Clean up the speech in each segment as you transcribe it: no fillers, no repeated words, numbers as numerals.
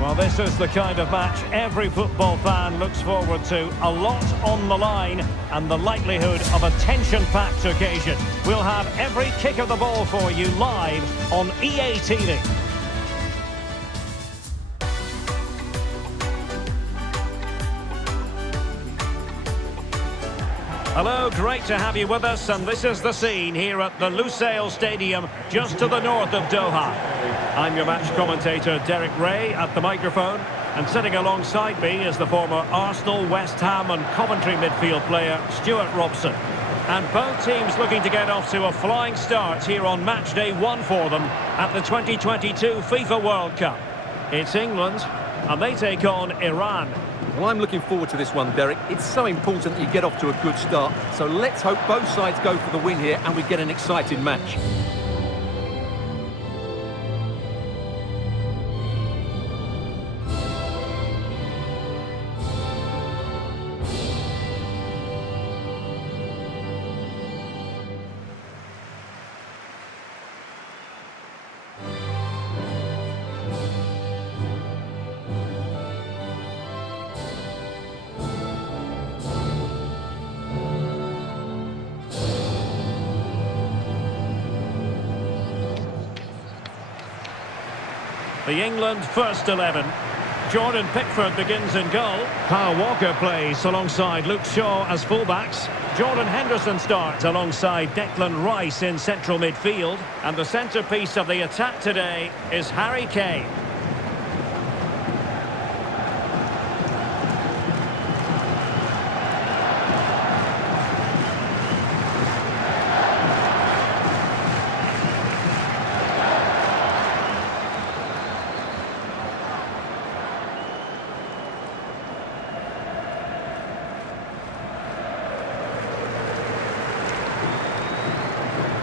Well, this is the kind of match every football fan looks forward to. A lot on the line and the likelihood of a tension-packed occasion. We'll have every kick of the ball for you live on EA TV. Hello, great to have you with us, and this is the scene here at the Lusail Stadium, just to the north of Doha. I'm your match commentator, Derek Ray, at the microphone, and sitting alongside me is the former Arsenal, West Ham and Coventry midfield player, Stuart Robson. And both teams looking to get off to a flying start here on match day 1 for them at the 2022 FIFA World Cup. It's England, and they take on Iran. Well, I'm looking forward to this one, Derek. It's so important that you get off to a good start. So let's hope both sides go for the win here and we get an exciting match. The England first 11. Jordan Pickford begins in goal. Kyle Walker plays alongside Luke Shaw as fullbacks. Jordan Henderson starts alongside Declan Rice in central midfield. And the centrepiece of the attack today is Harry Kane.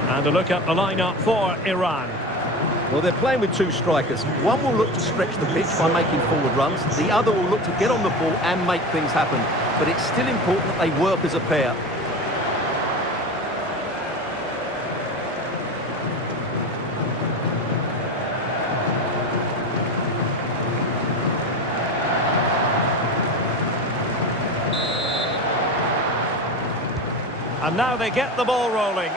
And a look at the lineup for Iran. Well, they're playing with two strikers. One will look to stretch the pitch by making forward runs. The other will look to get on the ball and make things happen. But it's still important that they work as a pair. And now they get the ball rolling.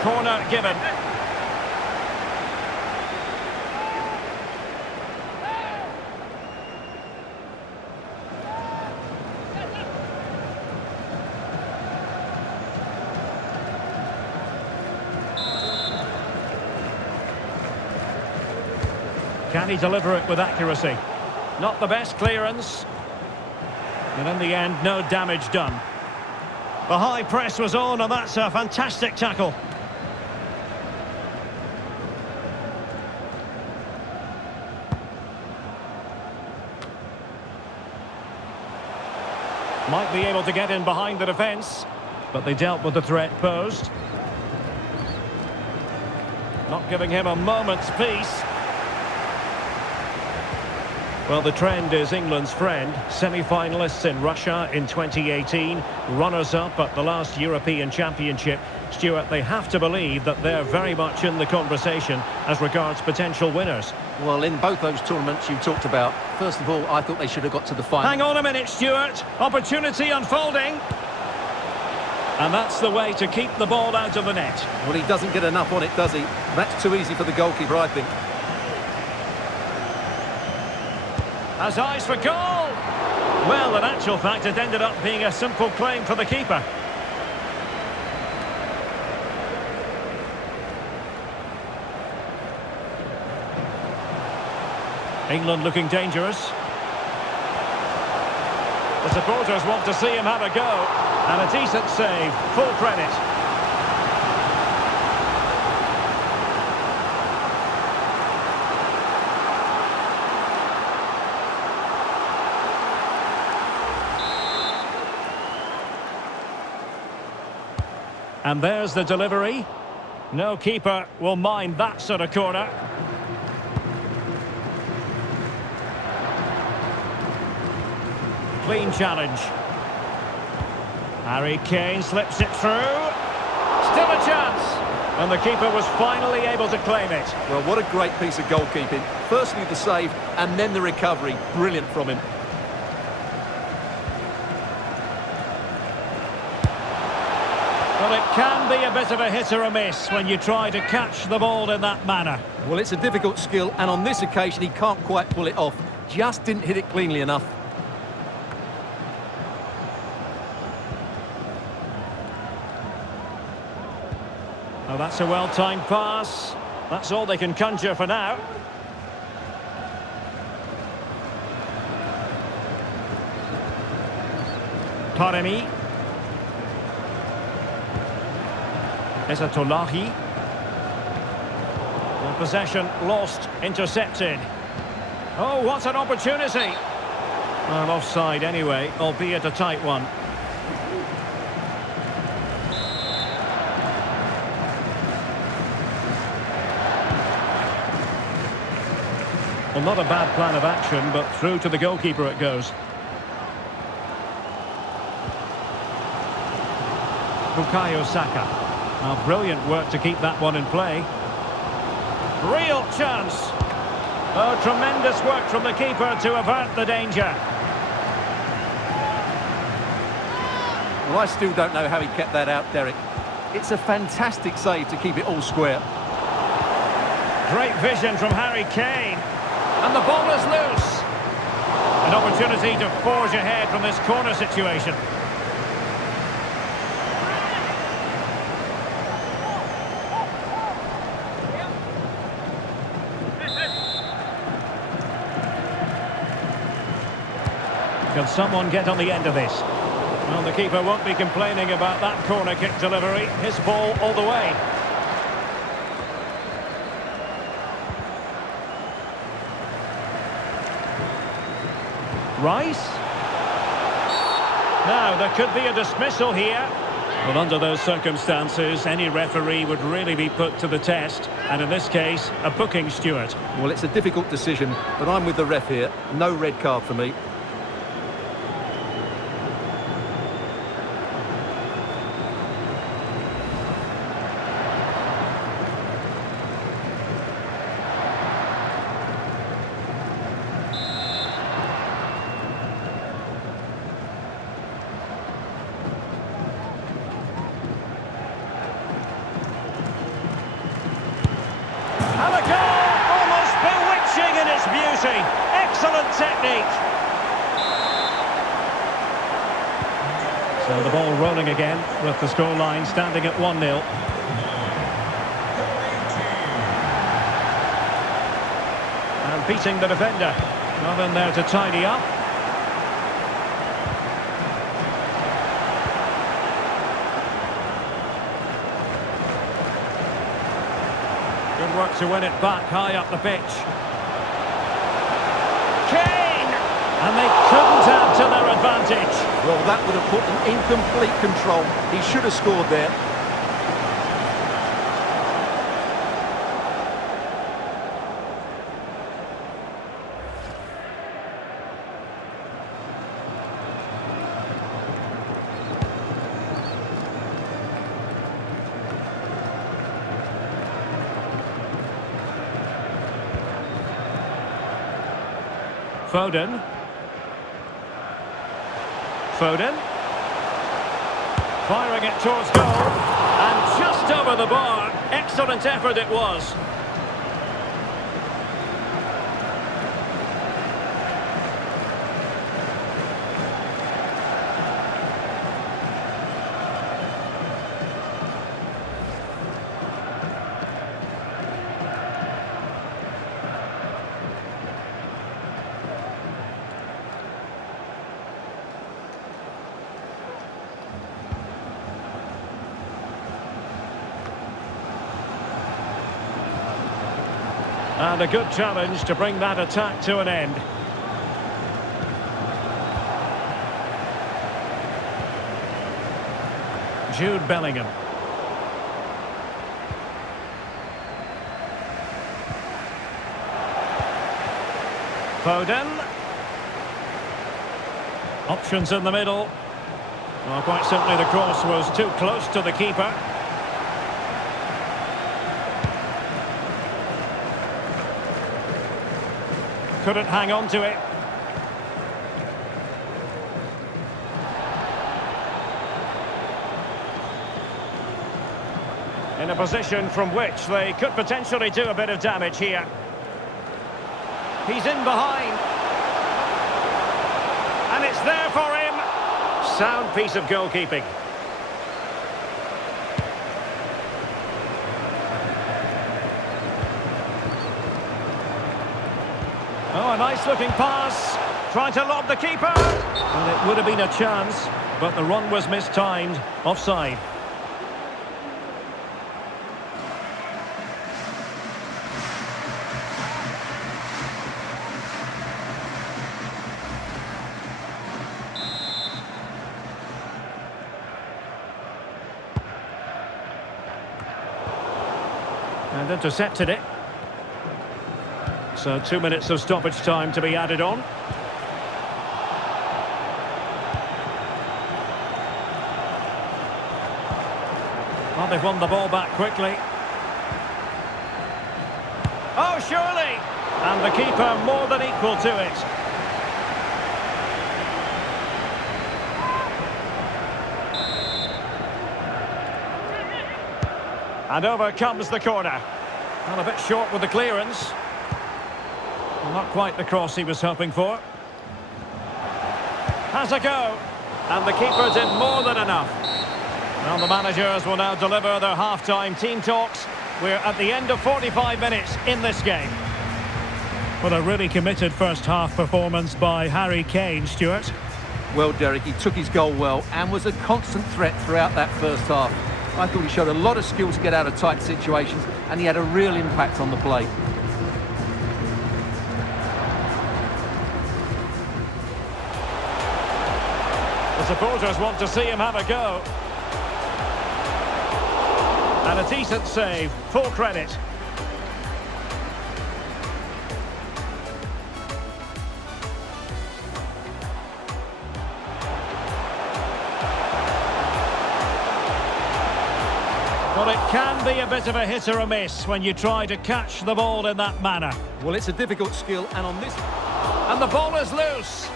Corner given. Can he deliver it with accuracy? Not the best clearance. And in the end, no damage done. The high press was on, and that's a fantastic tackle. Might be able to get in behind the defence, but they dealt with the threat posed. Not giving him a moment's peace. Well, the trend is England's friend. Semi-finalists in Russia in 2018, runners-up at the last European Championship. Stuart, they have to believe that they're very much in the conversation as regards potential winners. Well, in both those tournaments you talked about, first of all, I thought they should have got to the final. Hang on a minute, Stuart. Opportunity unfolding. And that's the way to keep the ball out of the net. Well, he doesn't get enough on it, does he? That's too easy for the goalkeeper, I think. Has eyes for goal. Well, in actual fact, it ended up being a simple claim for the keeper. England looking dangerous. The supporters want to see him have a go. And a decent save. Full credit. And there's the delivery. No keeper will mind that sort of corner. clean challenge. Harry Kane slips it through. Still a chance. And the keeper was finally able to claim it. Well, what a great piece of goalkeeping. Firstly the save, and then the recovery. Brilliant from him. Well, it can be a bit of a hit or a miss when you try to catch the ball in that manner. Well, it's a difficult skill, and on this occasion he can't quite pull it off. Just didn't hit it cleanly enough. Oh, that's a well-timed pass. That's all they can conjure for now. Taremi. Ezatolahi. Well, possession lost, intercepted. Oh, what an opportunity! Well, offside anyway, albeit a tight one. Well, not a bad plan of action, but through to the goalkeeper it goes. Bukayo Saka. Now, brilliant work to keep that one in play. Real chance. Oh, tremendous work from the keeper to avert the danger. Well, I still don't know how he kept that out, Derek. It's a fantastic save to keep it all square. Great vision from Harry Kane. And the ball is loose. An opportunity to forge ahead from this corner situation. Can someone get on the end of this? Well, the keeper won't be complaining about that corner kick delivery. His ball all the way. Rice. Now, there could be a dismissal here. Well, under those circumstances, any referee would really be put to the test. And in this case, a booking steward. Well, it's a difficult decision, but I'm with the ref here. No red card for me. And a goal! Almost bewitching in its beauty. Excellent technique. So the ball rolling again with the scoreline standing at 1-0. And beating the defender. Not in there to tidy up. Good work to win it back high up the pitch. Kane! And they couldn't add to their advantage. Well, that would have put them in complete control. He should have scored there. Foden. Foden. Firing it towards goal. And just over the bar. Excellent effort it was. And a good challenge to bring that attack to an end. Jude Bellingham. Foden. Options in the middle. Well, quite simply, the cross was too close to the keeper. Couldn't hang on to it. In a position from which they could potentially do a bit of damage here. He's in behind. And it's there for him. Sound piece of goalkeeping. Oh, a nice looking pass. Trying to lob the keeper. And it would have been a chance, but the run was mistimed. Offside. And intercepted it. So 2 minutes of stoppage time to be added on. Well, they've won the ball back quickly. Oh, surely! And the keeper more than equal to it. And over comes the corner. And a bit short with the clearance. Well, not quite the cross he was hoping for. Has a go. And the keeper did more than enough. Well, the managers will now deliver their half-time team talks. We're at the end of 45 minutes in this game. Well, a really committed first-half performance by Harry Kane, Stuart. Well, Derek, he took his goal well and was a constant threat throughout that first half. I thought he showed a lot of skill to get out of tight situations, and he had a real impact on the play. The supporters want to see him have a go. And a decent save, full credit. Well, it can be a bit of a hit or a miss when you try to catch the ball in that manner. Well, it's a difficult skill, and on this... And the ball is loose.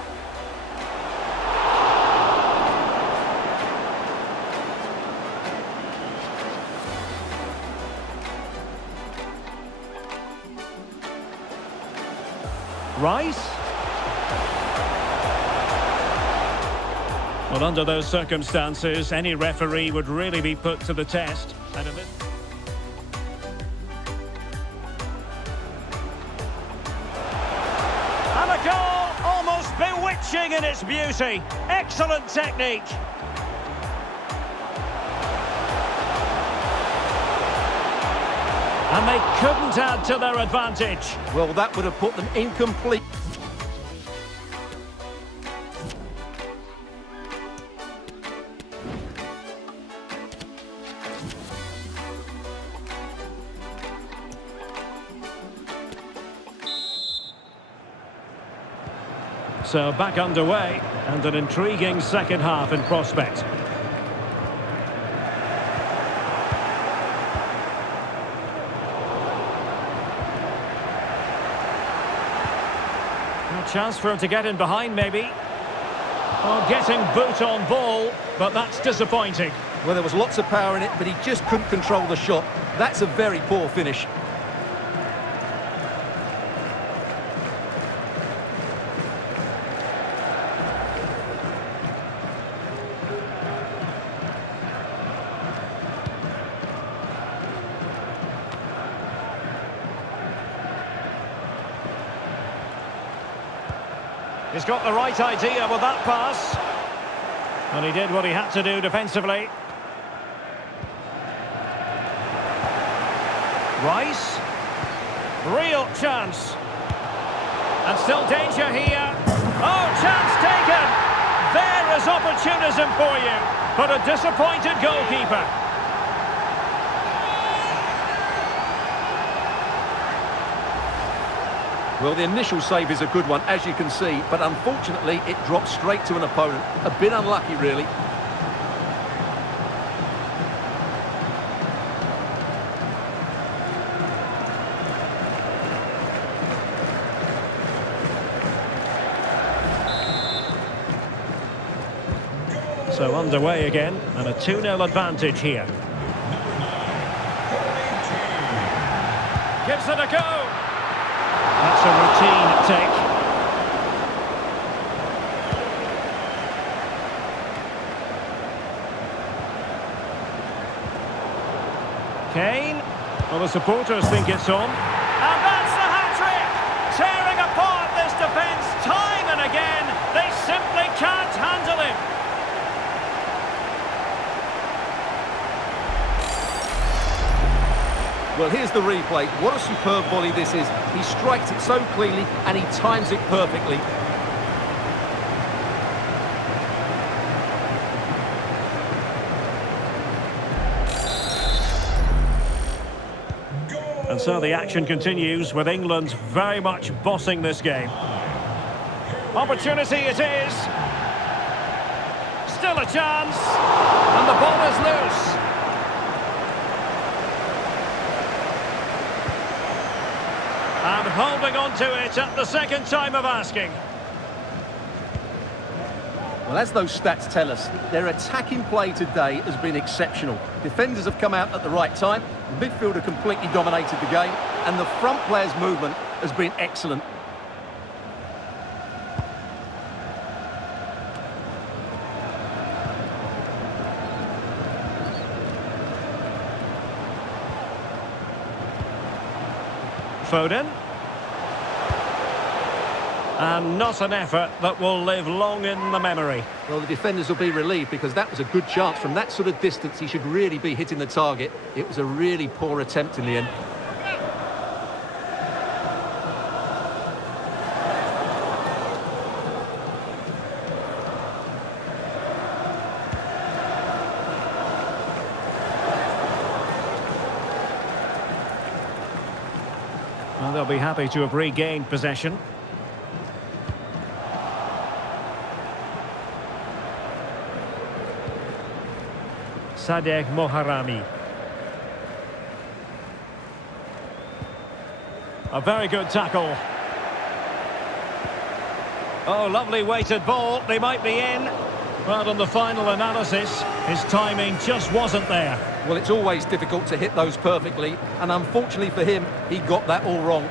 Rice. Well, under those circumstances, any referee would really be put to the test. And a bit... And a goal, almost bewitching in its beauty. Excellent technique. And they couldn't add to their advantage. Well, that would have put them incomplete. So back underway, and an intriguing second half in prospect. A chance for him to get in behind, maybe. Oh, getting boot on ball, but that's disappointing. Well, there was lots of power in it, but he just couldn't control the shot. That's a very poor finish. He's got the right idea with that pass. And he did what he had to do defensively. Rice. Real chance. And still danger here. Oh, chance taken. There is opportunism for you. But a disappointed goalkeeper. Well, the initial save is a good one, as you can see, but unfortunately it drops straight to an opponent. A bit unlucky, really. So underway again, and a 2-0 advantage here. Gives it a go. That's a routine take. Kane. Well, the supporters think it's on. And that's the hat-trick! Tearing apart this defence time and again. They simply can't handle him. Well, here's the replay. What a superb volley this is. He strikes it so cleanly and he times it perfectly. And so the action continues with England very much bossing this game. Opportunity it is. Still a chance. And the ball is loose. And holding on to it at the second time of asking. Well, as those stats tell us, their attacking play today has been exceptional. Defenders have come out at the right time, the midfielder completely dominated the game, and the front player's movement has been excellent. Foden. And not an effort that will live long in the memory. Well, the defenders will be relieved because that was a good chance. From that sort of distance, he should really be hitting the target. It was a really poor attempt in the end. Well, they'll be happy to have regained possession. Sadegh Moharami. A very good tackle. Oh, lovely weighted ball. They might be in. But on the final analysis, his timing just wasn't there. Well, it's always difficult to hit those perfectly, and unfortunately for him, he got that all wrong.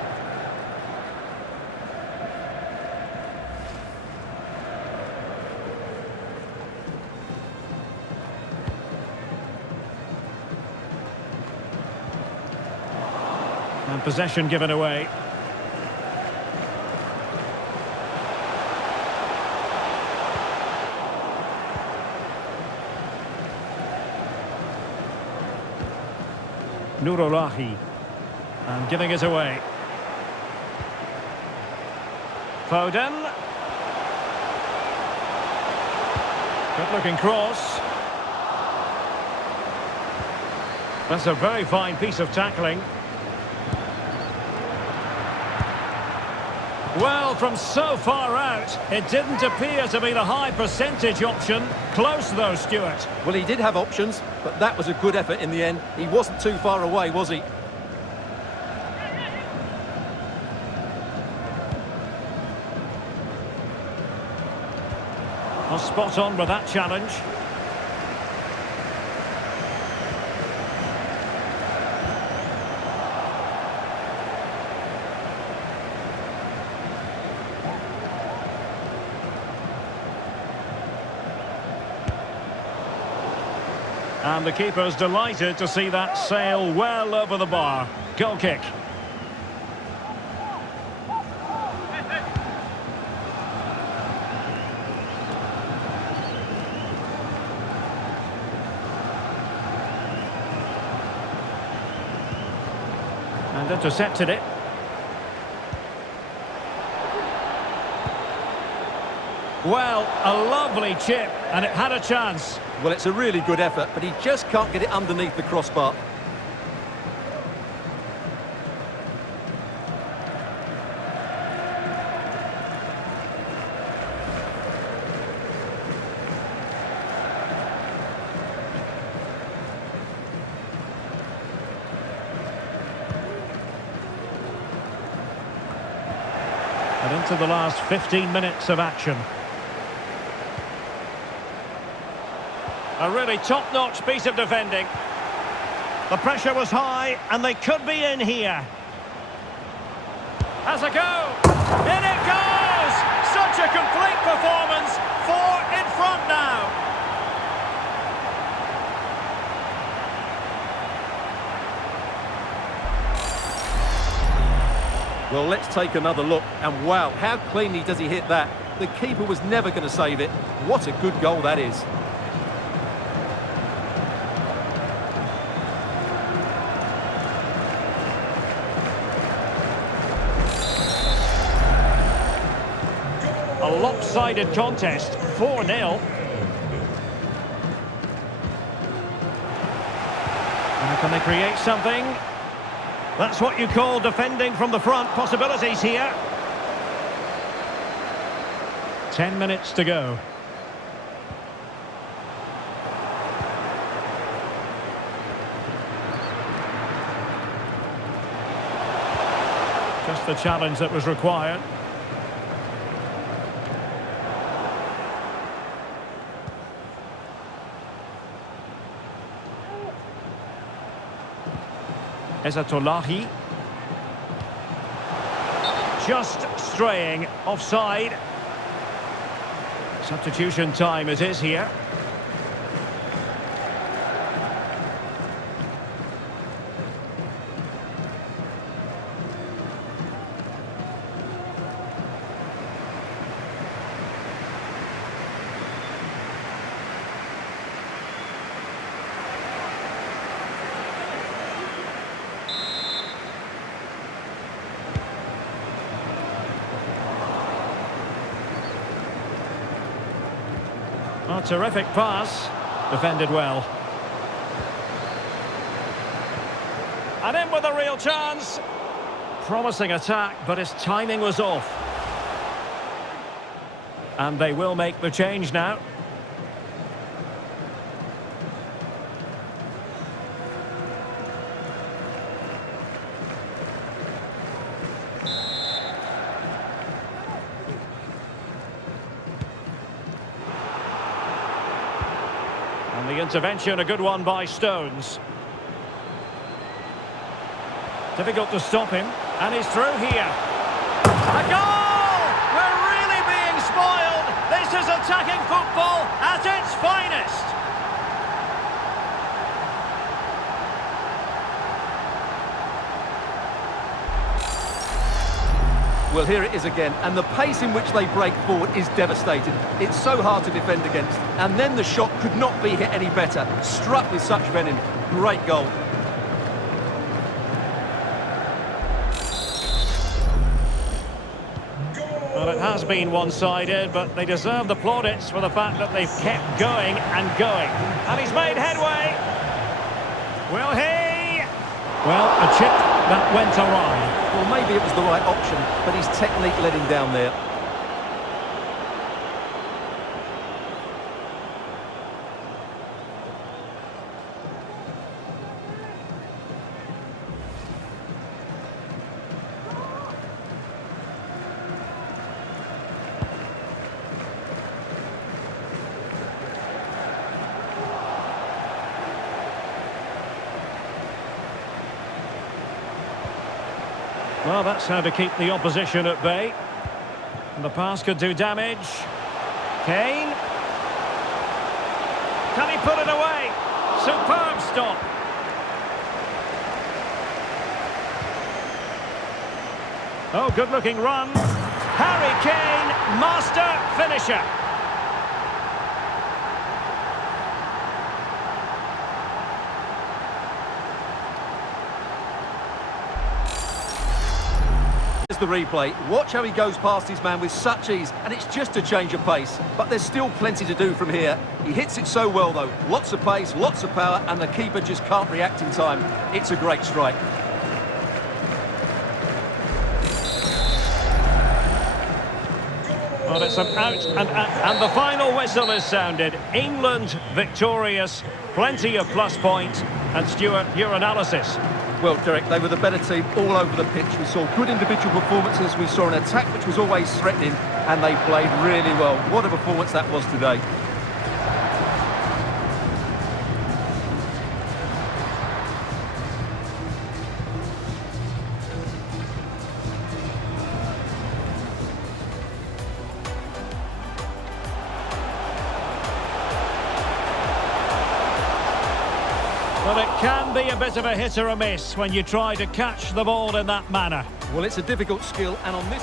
And possession given away. Nurolahi. And giving it away. Foden. Good looking cross. That's a very fine piece of tackling. Well, from so far out, it didn't appear to be the high percentage option. Close though, Stuart. Well, he did have options, but that was a good effort in the end. He wasn't too far away, was he? Well, spot on with that challenge. And the keeper's delighted to see that sail well over the bar. Goal kick. And intercepted it. Well, a lovely chip, and it had a chance. Well, it's a really good effort, but he just can't get it underneath the crossbar. into the last 15 minutes of action. A really top-notch piece of defending. The pressure was high, and they could be in here. Has a go! In it goes! Such a complete performance. 4 in front now. Well, let's take another look. And wow, how cleanly does he hit that? The keeper was never going to save it. What a good goal that is. A lopsided contest, 4-0. Now can they create something? That's what you call defending from the front. Possibilities here. 10 minutes to go. Just the challenge that was required. Ezatolahi. Just straying offside. Substitution time it is here. A terrific pass, defended well. And in with a real chance. Promising attack, but his timing was off. And they will make the change now. And the intervention, a good one by Stones. Difficult to stop him, and he's through here. A goal! We're really being spoiled. This is attacking football at its finest. Well, here it is again, and the pace in which they break forward is devastating. It's so hard to defend against, and then the shot could not be hit any better. Struck with such venom. Great goal. Well, it has been one-sided, but they deserve the plaudits for the fact that they've kept going and going. And he's made headway. Will he? Well, a chip that went awry. Well, maybe it was the right option, but his technique let him down there. Well, that's how to keep the opposition at bay. And the pass could do damage. Kane. Can he put it away? Superb stop. Oh, good-looking run. Harry Kane, master finisher. The replay. Watch how he goes past his man with such ease, and it's just a change of pace. But there's still plenty to do from here. He hits it so well, though. Lots of pace, lots of power, and the keeper just can't react in time. It's a great strike. Well, it's an out and the final whistle is sounded. England victorious, plenty of plus points. And Stuart, your analysis. Well, Derek, they were the better team all over the pitch. We saw good individual performances, we saw an attack which was always threatening, and they played really well. What a performance that was today. Well, it can be a bit of a hit or a miss when you try to catch the ball in that manner. Well, it's a difficult skill, and on this...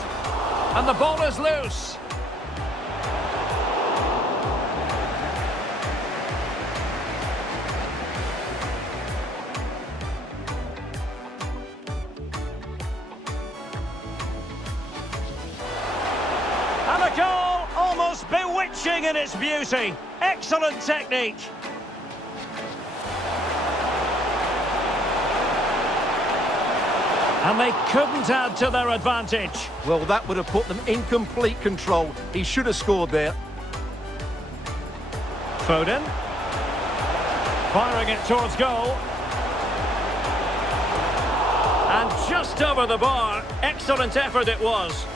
And the ball is loose. And a goal, almost bewitching in its beauty. Excellent technique. And they couldn't add to their advantage. Well, that would have put them in complete control. He should have scored there. Foden. Firing it towards goal. And just over the bar. Excellent effort it was.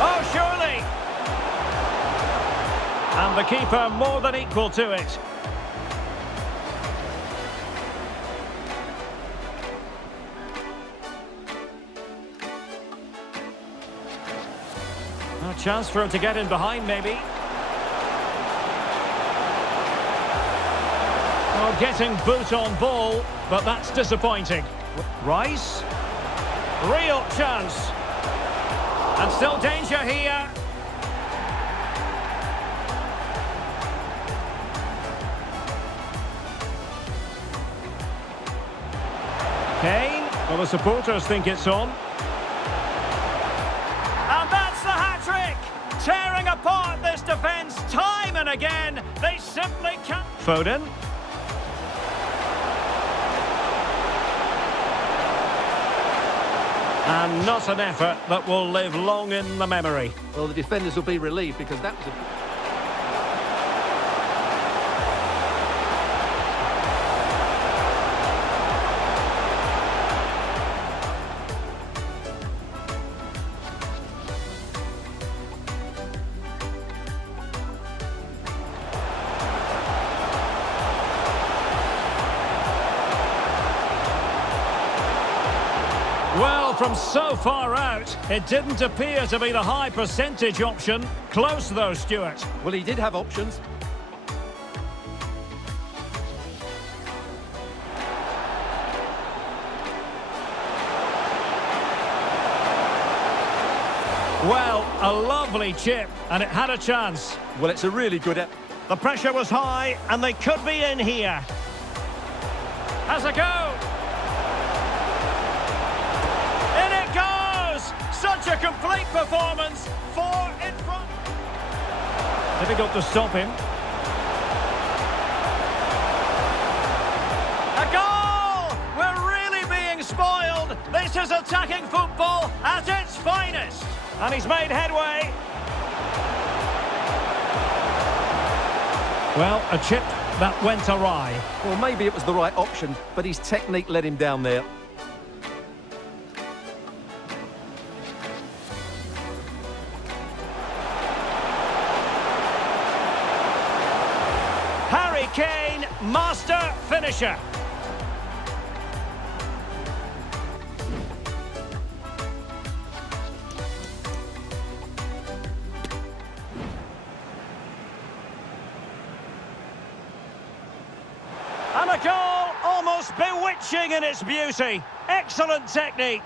Oh, surely. And the keeper more than equal to it. A chance for him to get in behind, maybe. Oh, getting boot on ball, but that's disappointing. Rice. Real chance. And still danger here. Kane. Well, the supporters think it's on. And that's the hat-trick! Tearing apart this defence time and again. They simply can't... Foden. And not an effort that will live long in the memory. Well, the defenders will be relieved because that was a... Well, from so far out, it didn't appear to be the high percentage option. Close though, Stuart. Well, he did have options. Well, a lovely chip, and it had a chance. Well, it's a really good... The pressure was high, and they could be in here. Has a go. In it goes! Such a complete performance. 4 in front. Difficult to stop him. A goal! We're really being spoiled. This is attacking football at its finest. And he's made headway. Well, a chip that went awry. Well, maybe it was the right option, but his technique let him down there. Harry Kane, master finisher. And a goal almost bewitching in its beauty. Excellent technique.